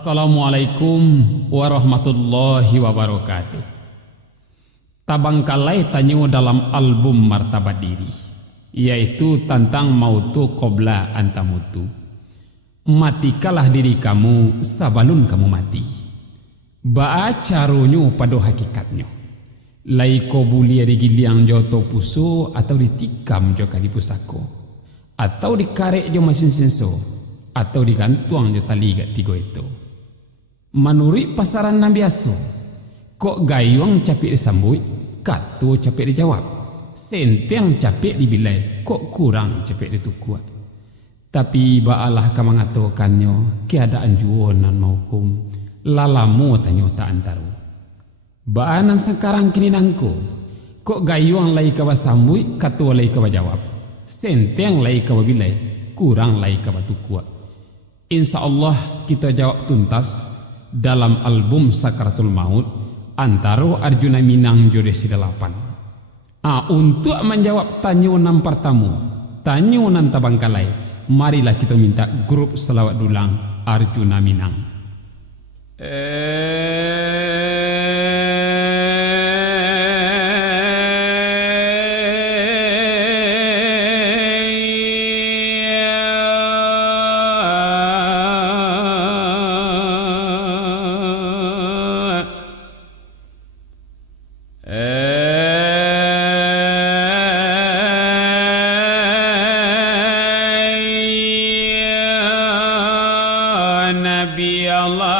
Assalamualaikum warahmatullahi wabarakatuh. Tabangkalai tanyo dalam album Martabat Diri, yaitu tentang mautu qabla antamutu. Matikalah diri kamu sabalun kamu mati. Ba'a carunyo pada hakikatnya. Lai ko bulia digiliang joto puso atau ditikam jo kadi pusako, atau dikarek jo mesin senso, atau digantuang jo tali gat tigo itu. Menurut pasaran na biasa, kok gayuang capik disambut, katu capik dijawab, senteng capik dibilai, kok kurang capik ditukuat. Tapi baalah kamangatokannya keadaan juonan maukum, lalamu tanyo tak antaru. Baanan sekarang kini nangko, kok gayuang lai kawa sambut, katu lai kawa jawab, senteng lai kawa bilai, kurang lai kawa tukuat. Insya Allah kita jawab tuntas dalam album Sakaratul Maut antara Arjuna Minang Jodesi 8. Untuk menjawab tanyunan pertama, tanyunan Tabangkalai, marilah kita minta grup selawat dulang Arjuna Minang. Nabi Allah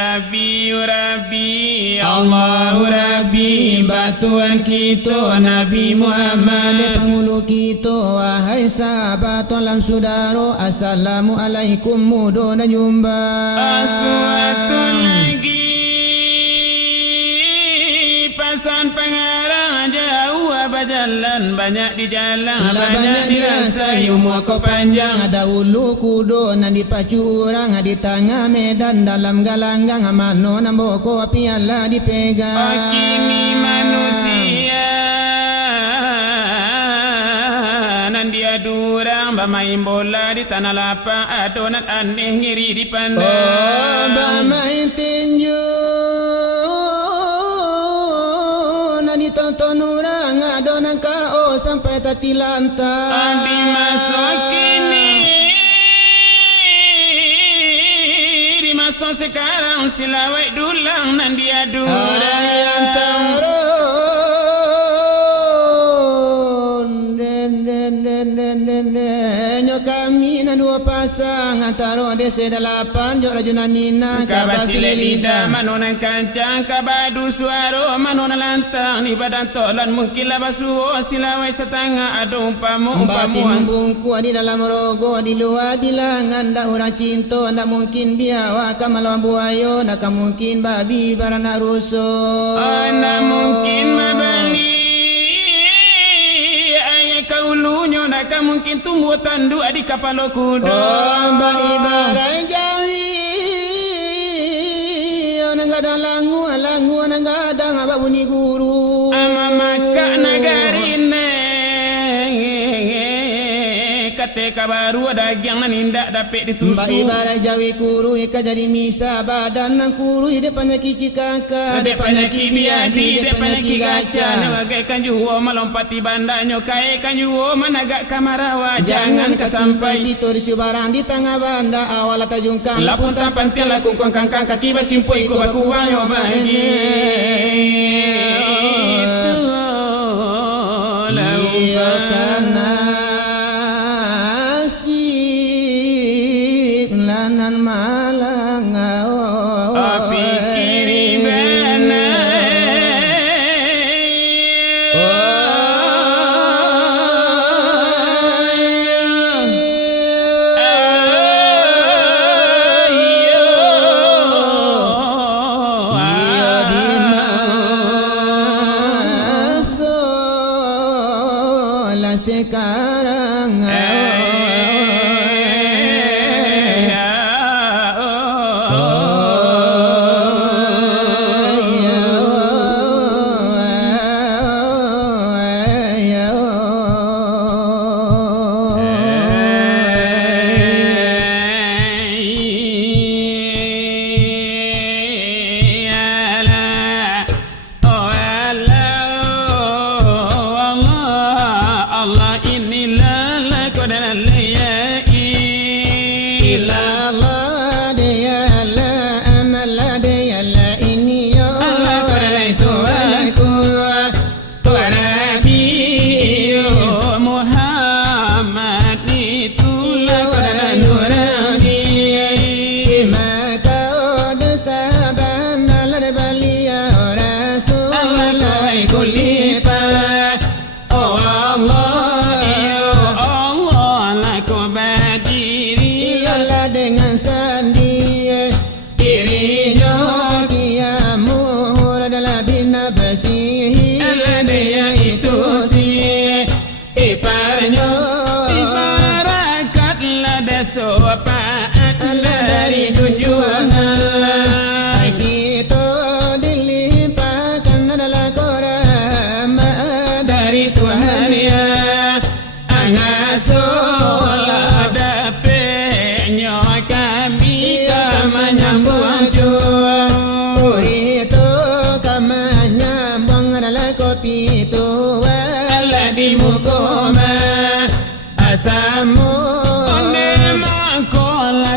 Nabi Allahu Rabbi batuan kita Nabi Muhammad pengulu kita wahai sahabat alam saudara assalamualaikum mudo dan jumpa aswatun lagi pasan pengarang jauh berjalan banyak di jalan banyak dirasa umur kau panjang ada ulu kudo nan dipacu orang di tengah medan dalam galanggang mano nambo ko piala dipegang kini manusia nan dia durang bermain bola di tanah lapang adonat aneh ngiri dipandang bermain tinju tonton orang adonan kau sampai tati lantai. Di masa kini, di masa sekarang silawai dulang nan dia durang. Yang tarun nyo kami na dua pasang antara desa delapan jok rajuna mina kabasile lidah manonan kancang kabadu suara manonan lantang ni badan tolan mungkin lah basuh silawai setengah ada umpamu batin bungku di dalam rogo di luar bilangan dah orang cinta ndak mungkin biawa kamalawan buayo ndak mungkin babi barana rusuh ndak mungkin mabali ayah kaulunyo ndak mungkin tumbuh tanduk di kapal kuda mbak ibarat jawi nggak ada langu nggak ada ngapa bunyi guru ama maka nagarine kate kabaru ada yang nindak dapat ditusuk mbak ibarat jawi kuru ika jadi misa badan nang kuru depannya kici kakak depannya kibiadi depannya kigaca nagaikan juwo melompati bandanyo kaikan juwo managak kamarawa jangan kesampai dituris barang di tengah banda awal tajungkang lapun tampan tiala kungkong kangkang kaki basimpoi ko bakuwanyo bagi iya kana lanan malang api kiri bana sekarang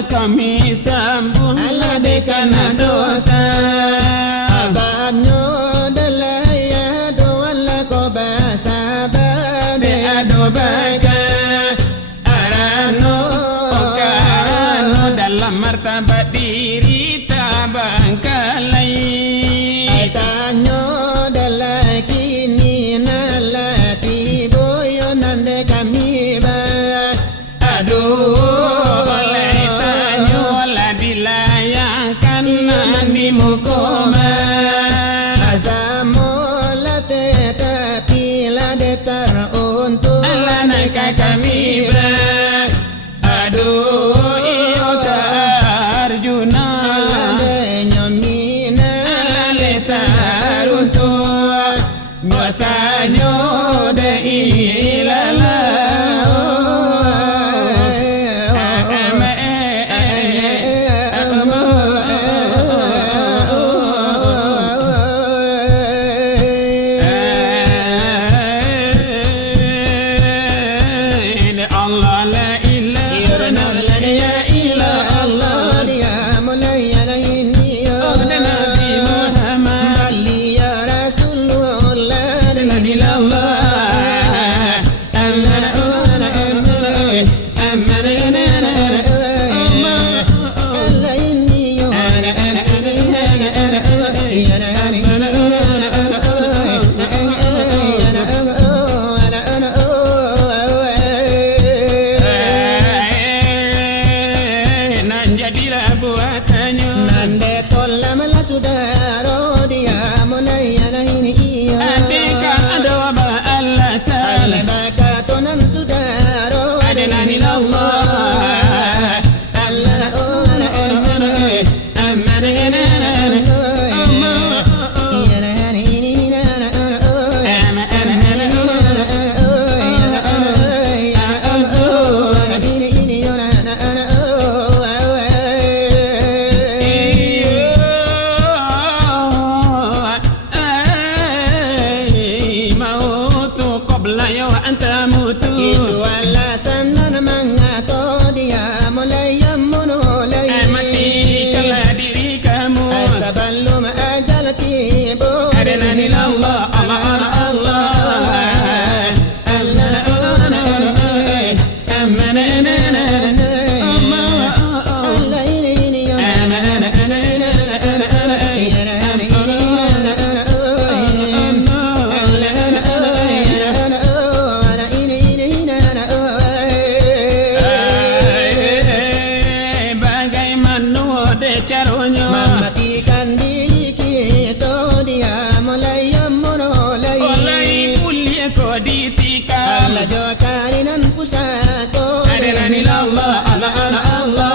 kami sambung ala dekana dosa abamnyo dalaya doala ko basaba be adobaka arano dalam martabat diri tabangkalai aitanyo dalai kini nalati boyo nande kami ba aduh mukoma asamola teta pila de tar untuk alana kami ba aduh iyo tarjuna alade nyomina alale taruntu nyotanyo de ilala tibo Adena ni Allah Allah Allah Allah mematikan diri kita dia mulai menolai Oleh mulia kau ditikam Allah jokarinan pusako Adena ni Allah Allah Allah Allah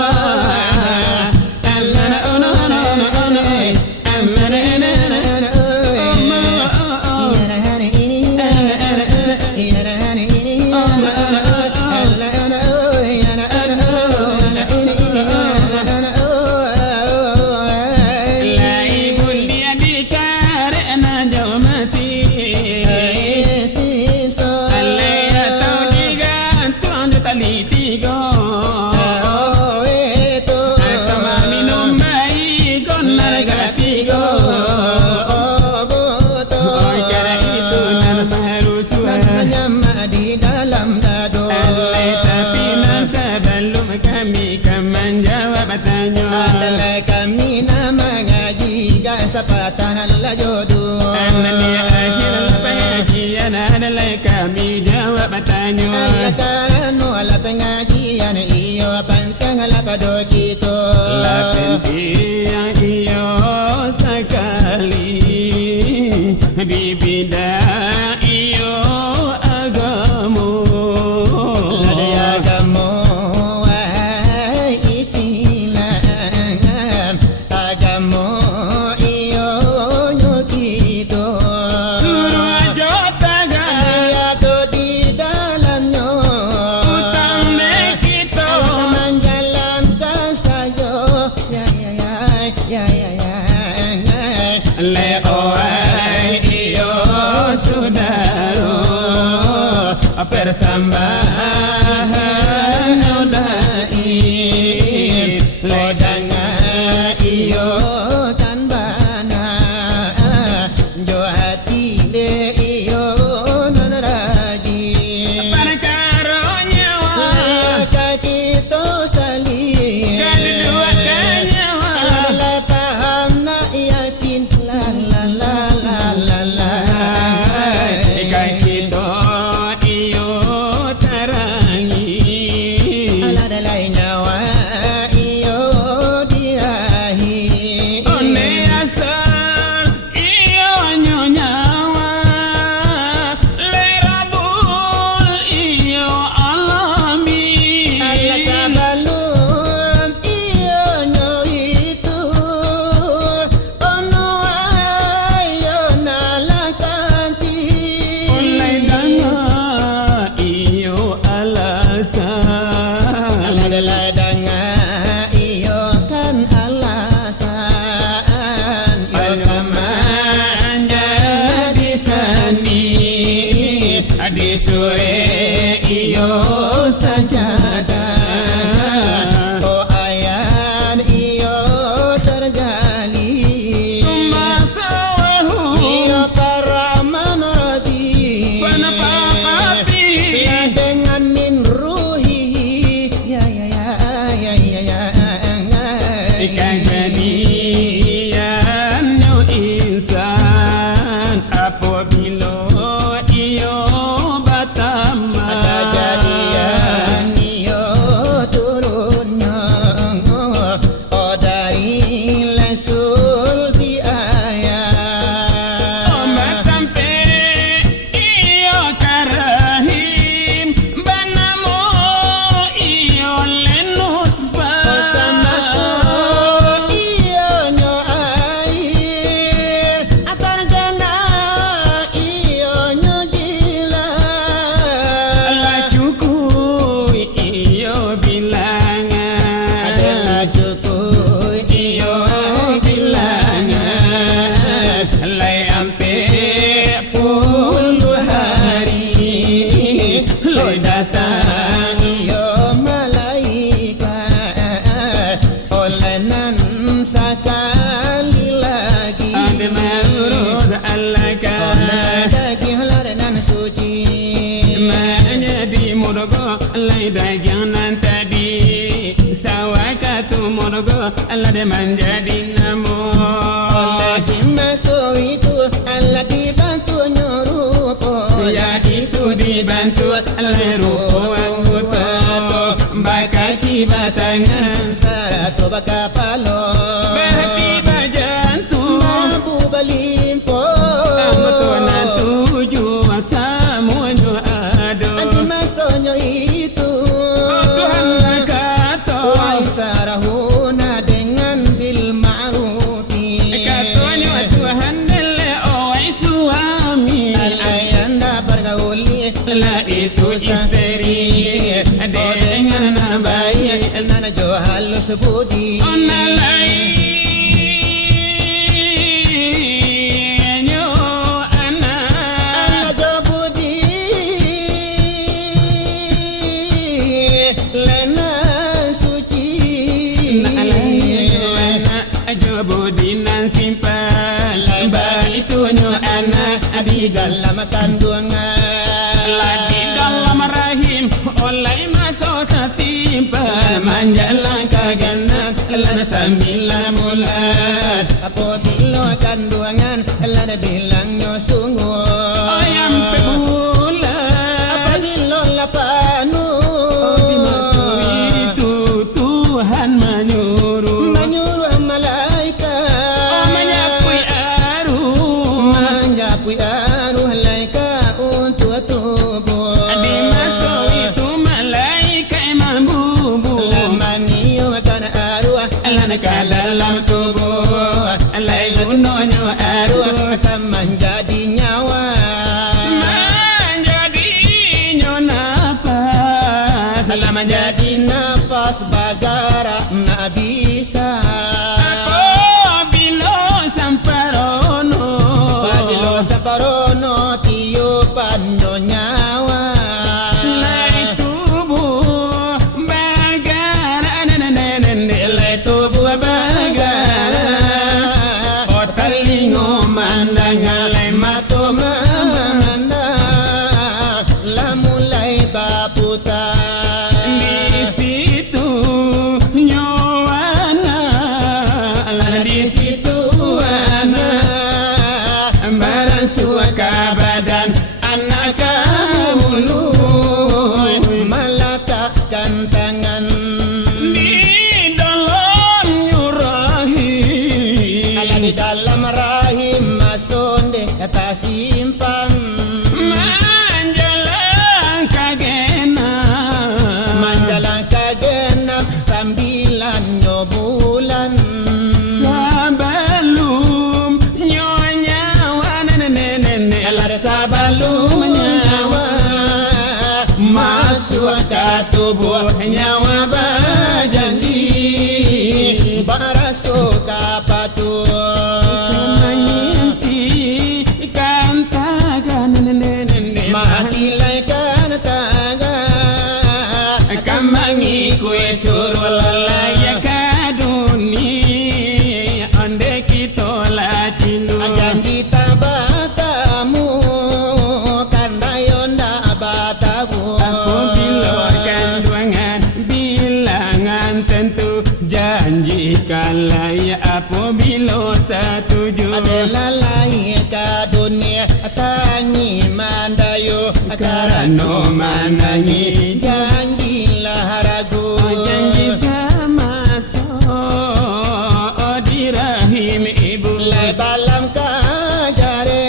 Adalah kami nama ngaji gasapatan Allah jodoh Anani akhir pengajian adalah kami jawab tanya Allah karanu ala pengajian iyo pantang ala pado kita Lapentiang iyo sekali bibida iyo agamu Lada agamu persambahan nodai ledanga iyo tan bana jo hati de iyo non raji perkaronya kaki to sali kedua kanyawa adalah paham na yakin la la la la la la kaki to iyo tarangi ada menjadi namu. Lagi masuk itu Allah dibantu nyorupo. Jadi itu dibantu oleh rupo anggota. Bakal tiba tangan Sarato bakapalo berhati bajantung. Mampu balimpo Angkotona tujuh semuanya ada. Adi masonyo itu Tuhan kata Wai sarahuna dengan bil ma'rufi katanya Tuhan dele owai suami. Ayanda pergauli Lah itu istri dengan anak bayi. Nana jo halus budi Ona lain nyo anak. Ana jo budi Lena suci Ajo bodinan simpan bayi itu nyo anak Di dalam kandungan lagi dalam rahim oleh masuk tertimpa Manjalan kaganak Lana sambilan mulan Apabila kandungan Lana bilangnya sungguh ayam pebulan. Apabila lapanu Itu Tuhan menyuruh Menyuruh malaikat menyapui arum. Menjapui aruh laika untuk tubuh Dimasuk itu malaikat emang bubu. Lamaniyo kan aruh Lana ke dalam tubuh Laigunonya aruh akan menjadi nyawa menjadi nafas. Salah menjadi nafas bagara nak bisa Apabila samparono Pabilo saparono tiupannya nyawa lai tubuh bagara Ilai tubuh bagara Otalingo mandang Ilai mato memandang Lah mulai baputa di situ nyawana. Di situ anak Barang suaka badan Anak kamu meletakkan tangan Di dalam rahim Ala di dalam rahim masonde kata simpan menjalan kagenap. Manjalan kagenap 9 bulan Sebelum nyawa Ala sabalum nyawa Masuk ke tubuh nyawa berjanji Barasuk ke patuh Menginti kan tagan Mati laikan taga Kambangi kue suruh layak dunia. Ande kita lah cindu Janji tabatamu Kandayonda batabu apabila kandungan bilangan tentu janji kalaya apabila setuju. Adalah layak ke dunia Tangi mandayu Karano mandangi Janjilah ragu Janji sama so di rahim ibu. Lai balam kajare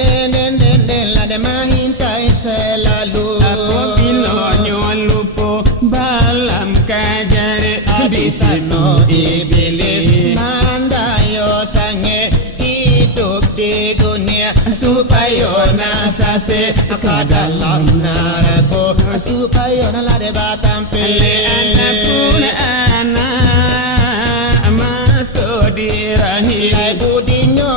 Lada mahintai selalu Apabila nyawa lupa balam kajare di Adisano situ iblis Mandayo sange Hidup di dunia Supaya nasase Ke dalam narako Supaya nalade batampe anak pun anak masuk di rahim. Lai budinyo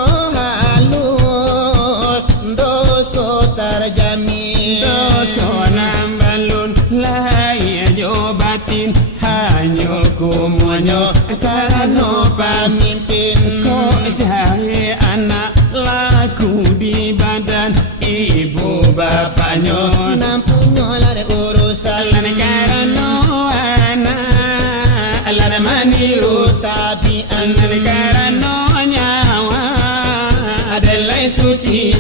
halus Doso terjamin Doso nambalun lahir jo batin hanya Kumonyo karano pamimpin kok jahe anak laku di badan ibu bapaknya. Nampunyo lade urusan Lan karena anak Lade maniru tabian suci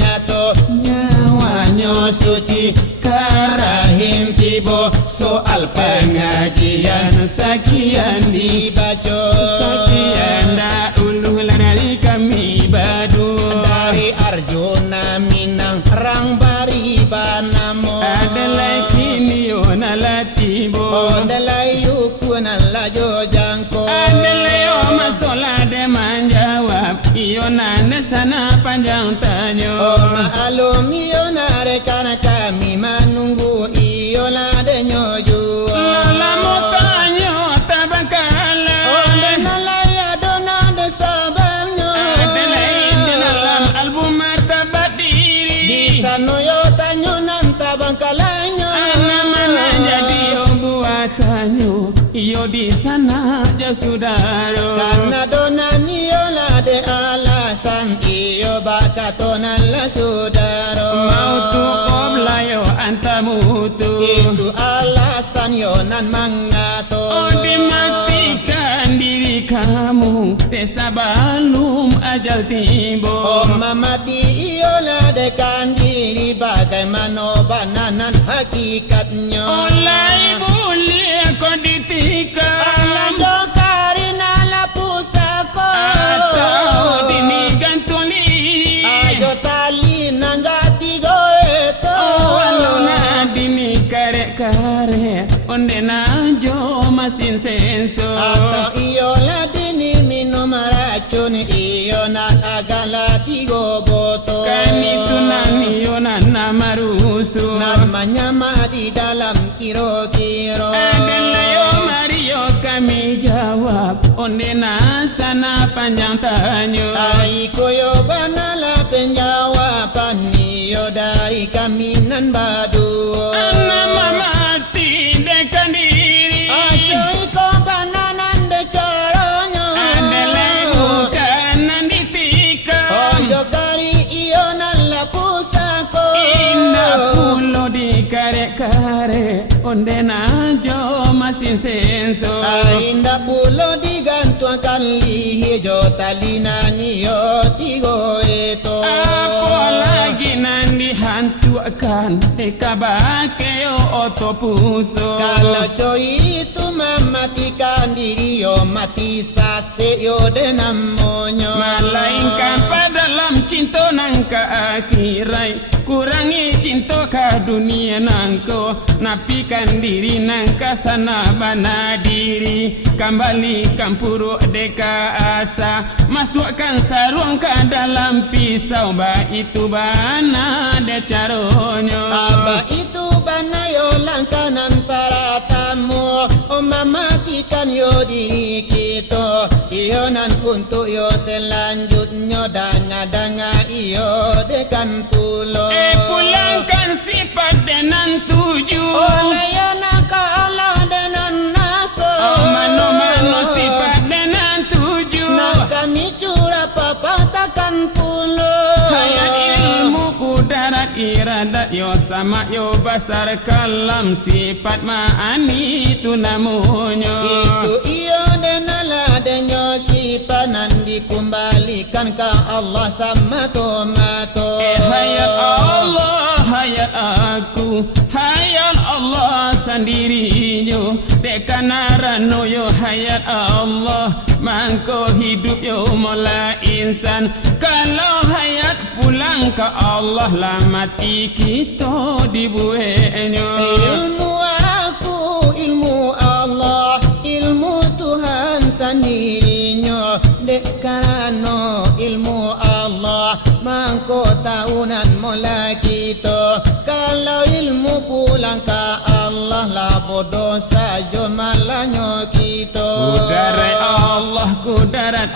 nyato nyawanya suci karahim tibo soal pengajian sekian dibaca Sekian dahulu dari kami badu dari Arjuna Minang rang bari banamo adalah kini ona latibo adalah yukun lajo jangko adalah yo masalah de menjawab iyo nana sana panjang tanyo maalum iyo narekan kami menunggu iyo ladenya jua lama tanyo tabakala denalaya dona desabanyo adalah dalam album martabat diri di sana yo tanyo nan tabangkalanyo mana jadi yo buatanyo iyo di sana aja saudara karena dona niyo lade alasan iyo bakatonan la saudara mau tu qabla yo antamutu itu alasan yo nan mangato dimatikan diri kamu desa balum ajal tibo mamati iyo ladekan diri bagaimana bananan hakikatnya oleh boleh kau ditikam alajo karina la pusako atau dini gantuli ajo tali nanggati goeto waluna dini kare-kare onde najo masin senso atau iyo ladini minum racun iyo nan agala tigo boto kami tunani yo nana marusu nan menyama di dalam kiro-kiro adalah yo Mario kami jawab onde sana panjang tanyo Aiko yo banala penjawaban iyo dari kami nan badu nama mati dekan diri Aiko bananan de caranya adalah bukan nan ditikam Ojo kari iyo nan la pusako indah pulo di kare-kare onde najo masin senso Indah pulo digantuakan lihijo talina niyo tigo itu apalagi nan dihantuakan kabake yo oto puso kalau coy itu mematikan diri yo mati sase yo denamonyo Malainkan pada dalam cinta nangka akhirai kurangi cinta ka dunia nangko napikan diri nangka sana bana diri kembali kampuru deka asa masukkan sarung ka dalam pisau ba itu bana de caronyo aba itu bana yo langkanan para tamu mematikan yo diri kita iyo nan untuk yo selanjutnya danga-danga iyo dekan pulo pulangkan sifat dengan tujuh oleh yo naka Allah dengan naso mano-mano sifat dengan tujuh nak kami curah papatakan pulo hayat ilmu kudarat iradat yo sama yo basar kalam sifat ma'ani itu namunyo itu iyo denala denyo sipanan dikembalikan ke Allah sama tomato hayat Allah hayat aku hayat Allah sendirinya dekanarano yo hayat Allah mangko hidup yo mula insan kalau hayat pulang ke Allah lah mati kita dibuenyo ilmu aku ilmu Allah ilmu Tuhan sendirinya dek karano ilmu Allah mangko tahunan mula kita kalau ilmu pulang ke Allah lah bodoh saja malahnya kita kudarat Allah kudarat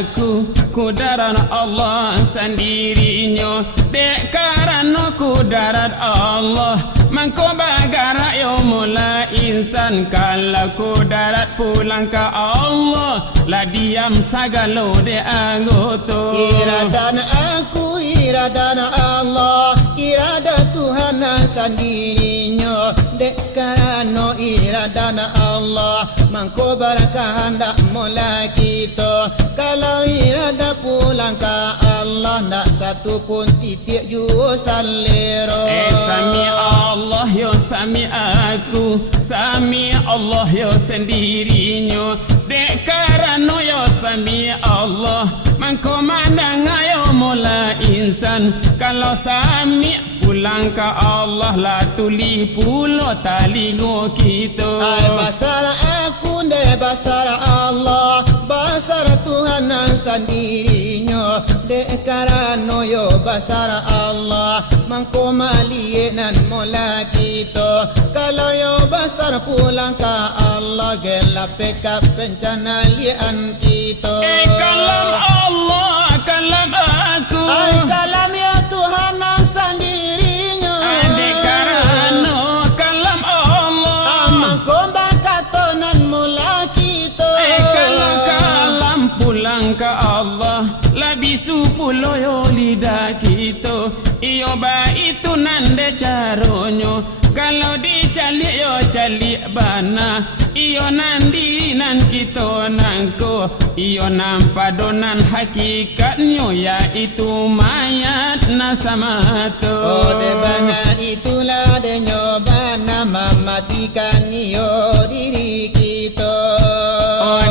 aku kudarat Allah sendirinya dek karano kudarat Allah mangko bagara yo mula insan kalau kudarat pulang ke Allah lah diam sagalo de anggota iradan aku iradan Allah iradan Tuhan sendirinya dek karano iradana Allah mangko barakah hendak mulai kita kalau irada pulang ke Allah ndak satu pun titik jua salero sami Allah yo sami aku sami Allah yo sendirinya dek karano yo sami Allah mangko mandang ayo mula insan kalau sami pulang ke Allah lah tuli pulo talingo kita ai basar aku de basar Allah basar Tuhan sendirinya dek karano yo basar Allah mangko malienan mula kita kalau yo basar pulang ke Allah gelap peka bencana lian kita kalam Allah kalam aku ai kalam ya Tuhan sendirinya dek karano kalam Allah mangko bakatonan mula kita kalau kalam pulang ke Allah labisu pulo yo lidah kita iyo ba itu nande caronyo kalau dicalik yo calik bana iyo nandi nan kita nangko iyo nampadonan hakikatnya yaitu mayat nasamato de bana itulah de nyobana mematikan iyo diri kita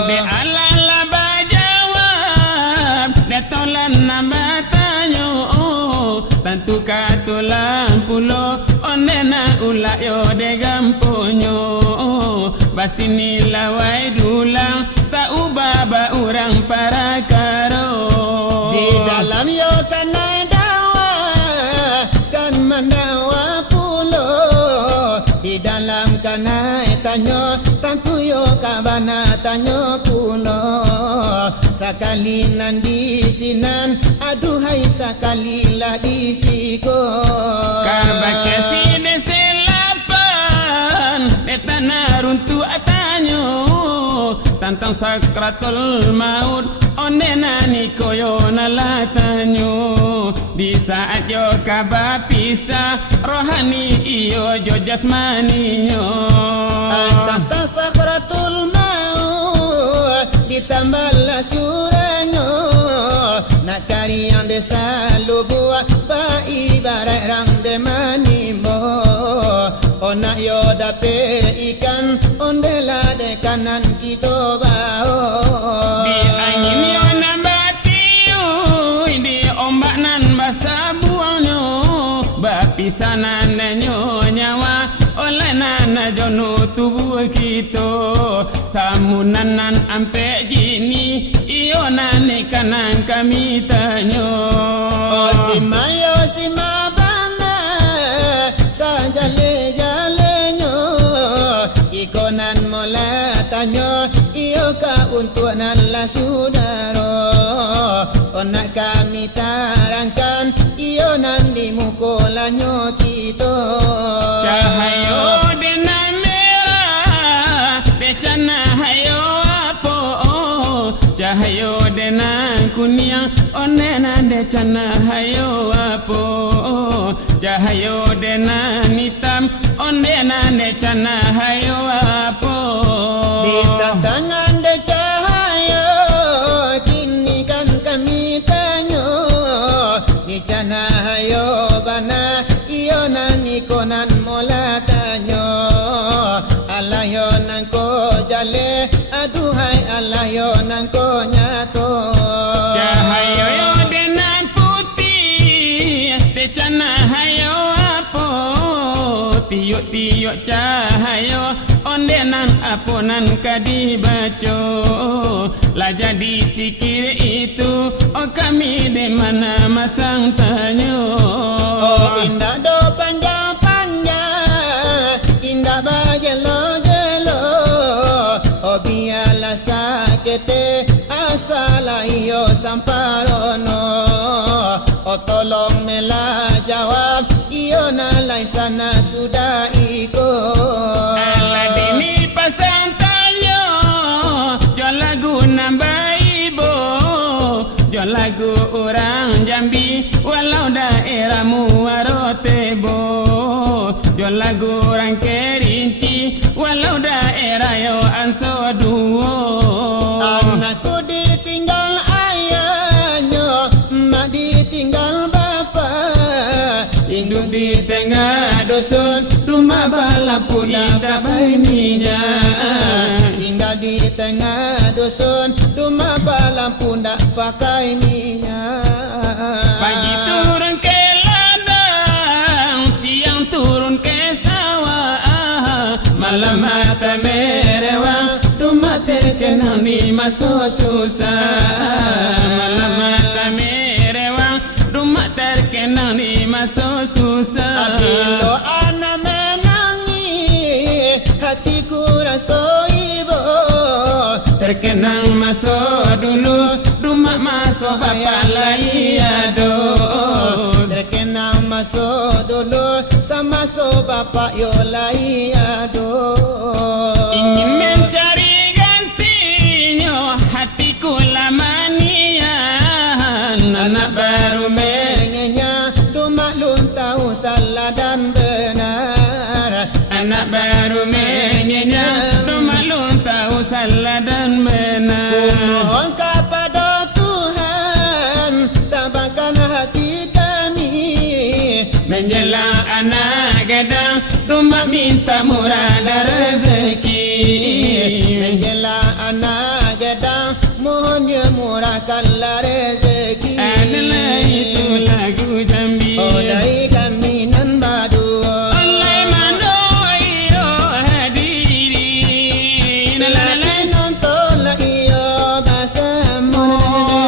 de alala bajawab de tolan nabatanyo tentu katulan pulo onena ula yo de gamponyo basini lawai dulang tak ubaba orang para karo di dalam yo kanai dawa kan mandawa pulo di dalam kanai tanyo tentu yo kabana tanyo pulo sakali nan di sinan aduhai sakali lah di siko kabake sine selapan tanah runtuh atanyo tantang sakratul maut onena ni koyo nalatanyo di saat yo kaba pisah rohani iyo jo jasmaniyo tantang sakratul maut ditambahlah suranyo nak kari yang desa lubu pa ibarat rang de manimo onak yo dape ikan ondela de kanan kita bao di angin yo nambatiu di ombak nan basa buangnya bapisanan nyo nyawa oleh nana jono tubuh kita samunanan ampe jini iyo nani kanan kami tanyo simayo simabana sajale jalenyo ikonan mola tanyo iyo ka untuk nan la sudaro onak kami tarangkan iyo nan di mukolanyo kita cahayo dena merah decana hayo apo cahayo dena kuning onena decana hayo apo cahayo dena hitam onena decana hayo apo di tantangan de cahayo kini kan kami tanyo di cana hayo bana iyo nan ikonan mola tanyo Allah yo nan ko jale aduhai Allah yo nan ko nyato cahayo yo dena putih decana hayo apo tiuk-tiuk cahayo ondenan aponan kadibaco lah jadi sikir itu oh kami di mana masang tanyo oh indah do panjang-panjang indah bagelo-gelo oh biarlah sakete asala iyo samparono oh tolong mela jawab iyo nalai sana sudah ikut aladini pasang tanyo jual lagu nambah ibo jual lagu orang Jambi walau daerahmu warotebo jual lagu orang di tengah dusun, rumah balapu tak pakai minyak. Tinggal di tengah dusun, rumah balapu tak pakai minyak. Pagi turun ke ladang, siang turun ke sawah, malam mata merewang, rumah terkenang di masa susah. malam mata merewang, rumah terkenang di masa susah. Apabila anak menangis, hatiku rasa ibu. Terkenang masa dulu, Rumah masuk bapak lagi aduh. terkenang masa dulu, sama so bapak yo lai aduh. Ingin mencari gantinya, hatiku lama nian. Anak baru mengenyah, rumah lun tahu salah dan benar. Anak baru mengenyah, rumah lun tahu salah dan benar. Kumohon kepada Tuhan, tabahkan hati kami. Menjelang anak gadang, rumah minta murah rezeki. Menjelang anak gedang, mohon dia murahkanlah rezeki. Adalah itu lagu Jambi. Oh dari kami nan badu. Oleh mano iyo hadiri. Lelaki nonton lah iyo basamu.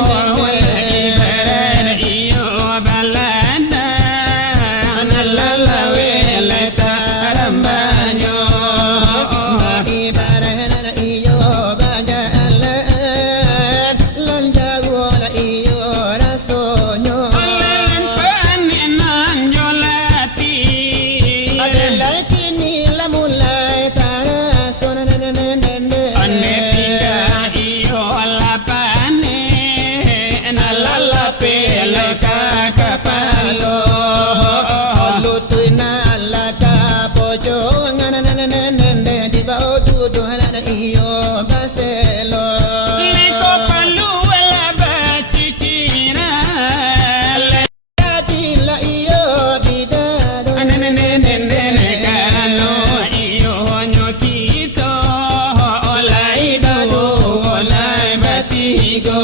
Lagi baran iyo balada. Anak lalawe leta rambanyo. Bagi baran iyo bajalan, lan jago lah iyo rasonyo. Olen panenan jolati. Adalah kini lah mulai tarason. Ane tiga iyo lapane. Alalape leka kapalo, lutui nalaka pojo ngananananande di bawah duduk ada iyo baselo. Liko palu wala bacicina. Katilah iyo bidado. Anenenenene kano iyo nyokito. Olai badu, olai batigo.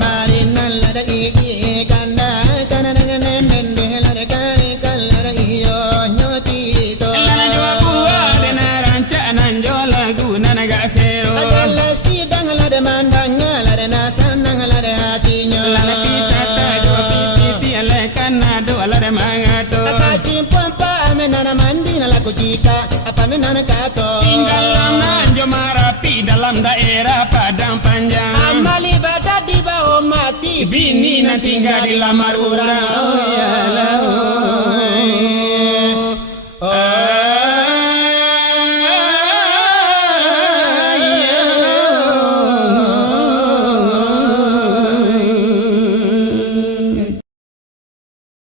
Marinan lada gigi kanda kananananande lada kai kalada iyo nyotito. Lana jua buah dena rancanan jolagu nanaga sero. Adalah sidang lada mandang lada nasanang lada hatinya. Lana pitata jua pititi alekan nado alada mangato. Kacimpuan pa menana mandi nalaku jika apa menana kato. Tinggal lama jo marapi dalam daerah Padang Panjang. Amal ibadah di bawah mati, bini nan tinggal di lamar orang.